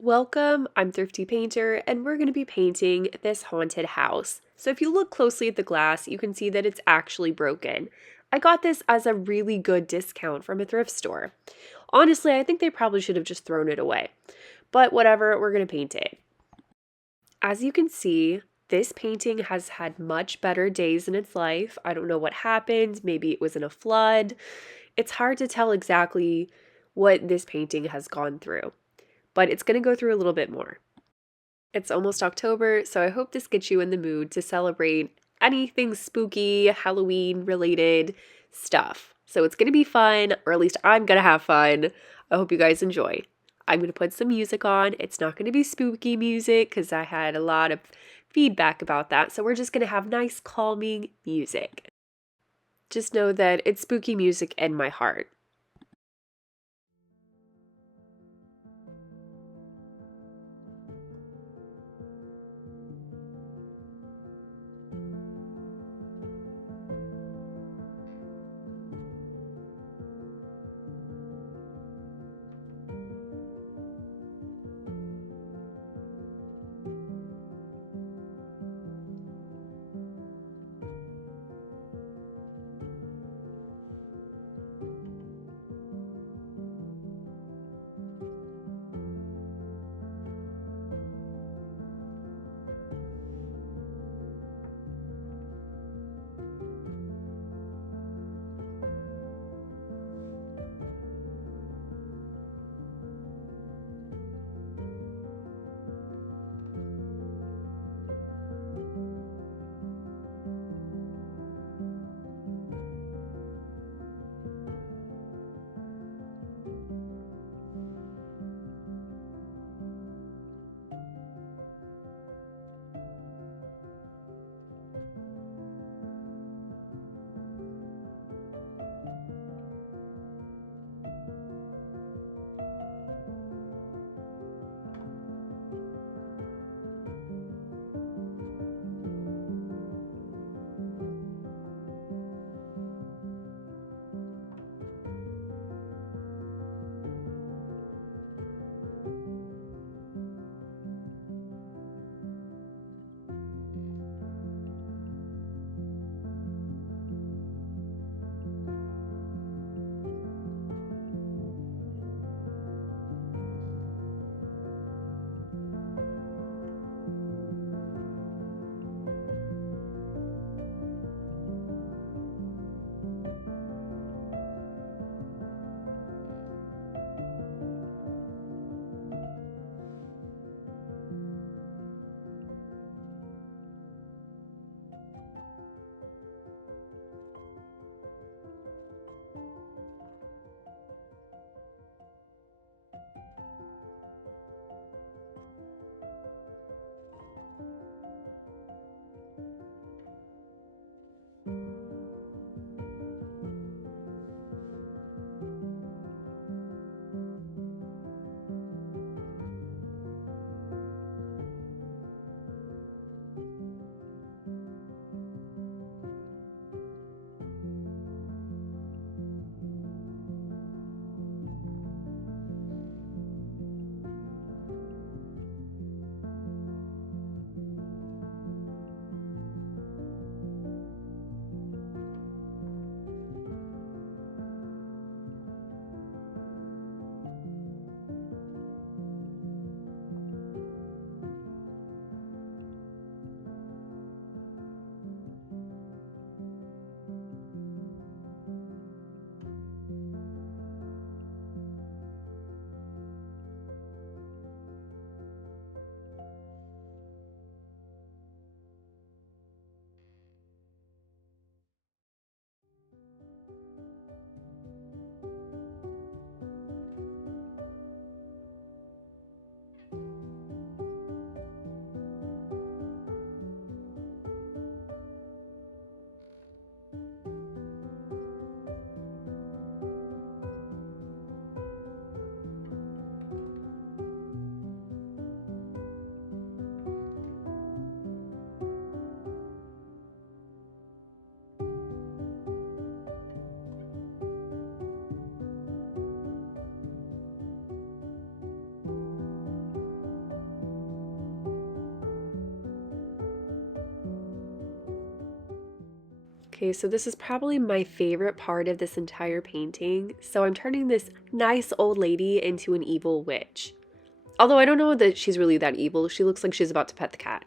Welcome, I'm Thrifty Painter, and we're going to be painting this haunted house. So if you look closely at the glass, you can see that it's actually broken. I got this as a really good discount from a thrift store. Honestly, I think they probably should have just thrown it away. But whatever, we're going to paint it. As you can see, this painting has had much better days in its life. I don't know what happened. Maybe it was in a flood. It's hard to tell exactly what this painting has gone through, but it's going to go through a little bit more. It's almost October, so I hope this gets you in the mood to celebrate anything spooky, Halloween related stuff. So it's going to be fun, or at least I'm going to have fun. I hope you guys enjoy. I'm going to put some music on. It's not going to be spooky music because I had a lot of feedback about that. So we're just going to have nice, calming music. Just know that it's spooky music in my heart. Okay, so this is probably my favorite part of this entire painting. So I'm turning this nice old lady into an evil witch. Although I don't know that she's really that evil. She looks like she's about to pet the cat.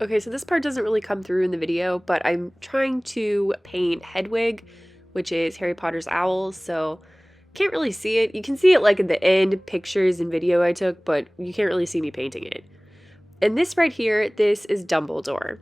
Okay, so this part doesn't really come through in the video, but I'm trying to paint Hedwig, which is Harry Potter's owl, so can't really see it. You can see it like at the end, pictures and video I took, but you can't really see me painting it. And this right here, this is Dumbledore.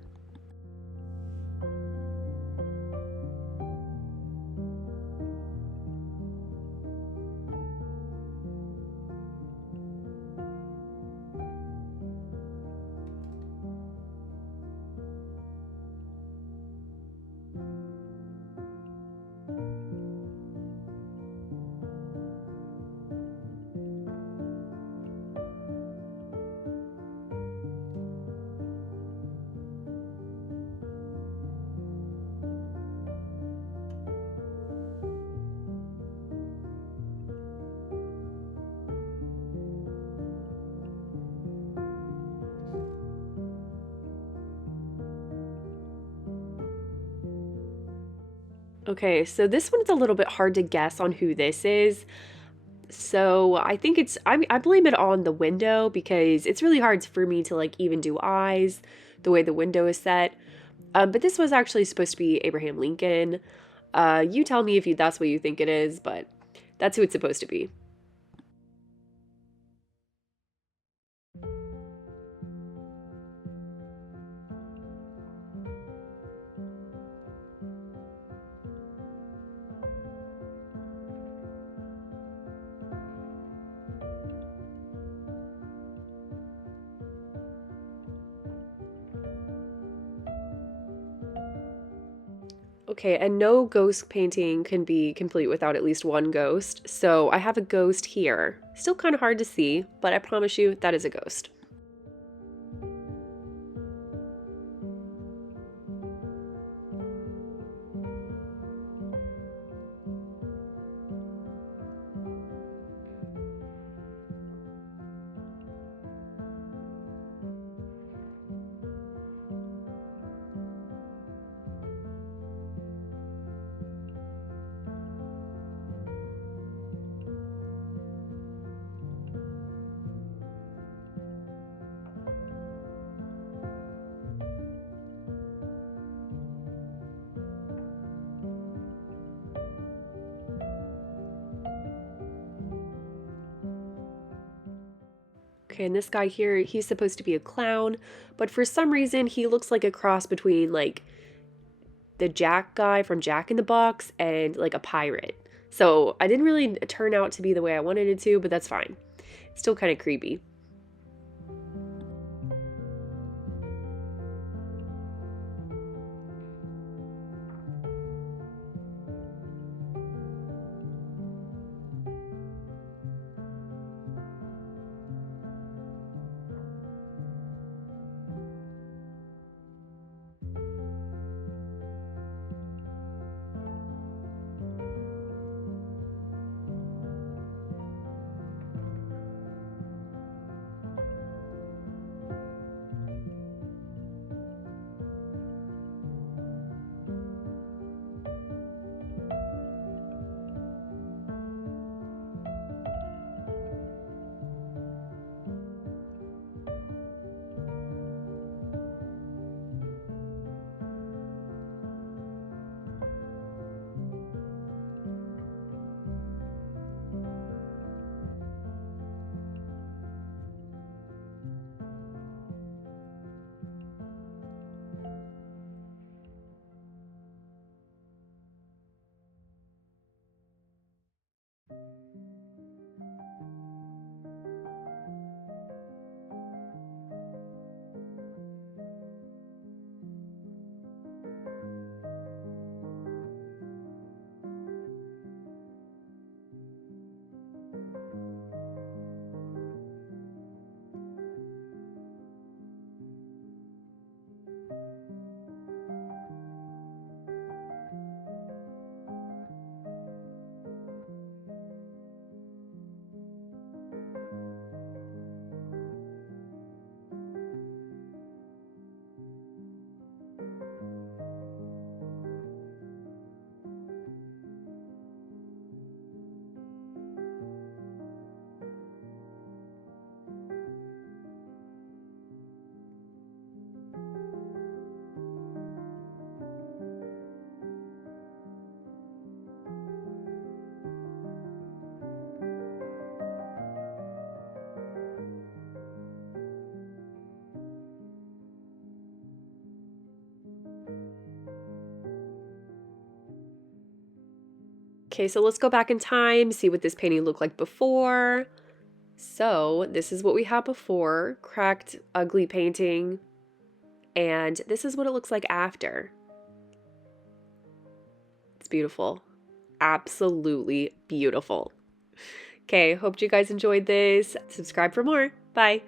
Okay, so this one's a little bit hard to guess on who this is. So I think I blame it on the window because it's really hard for me to like even do eyes the way the window is set. But this was actually supposed to be Abraham Lincoln. You tell me if that's what you think it is, but that's who it's supposed to be. Okay, and no ghost painting can be complete without at least one ghost, so I have a ghost here. Still kind of hard to see, but I promise you that is a ghost. Okay, and this guy here, he's supposed to be a clown, but for some reason he looks like a cross between like the Jack guy from Jack in the Box and like a pirate. So I didn't really turn out to be the way I wanted it to, but that's fine. Still kind of creepy. Okay, so let's go back in time, see what this painting looked like before. So this is what we had before, cracked, ugly painting, and this is what it looks like after. It's beautiful. Absolutely beautiful. Okay, hope you guys enjoyed this. Subscribe for more. Bye.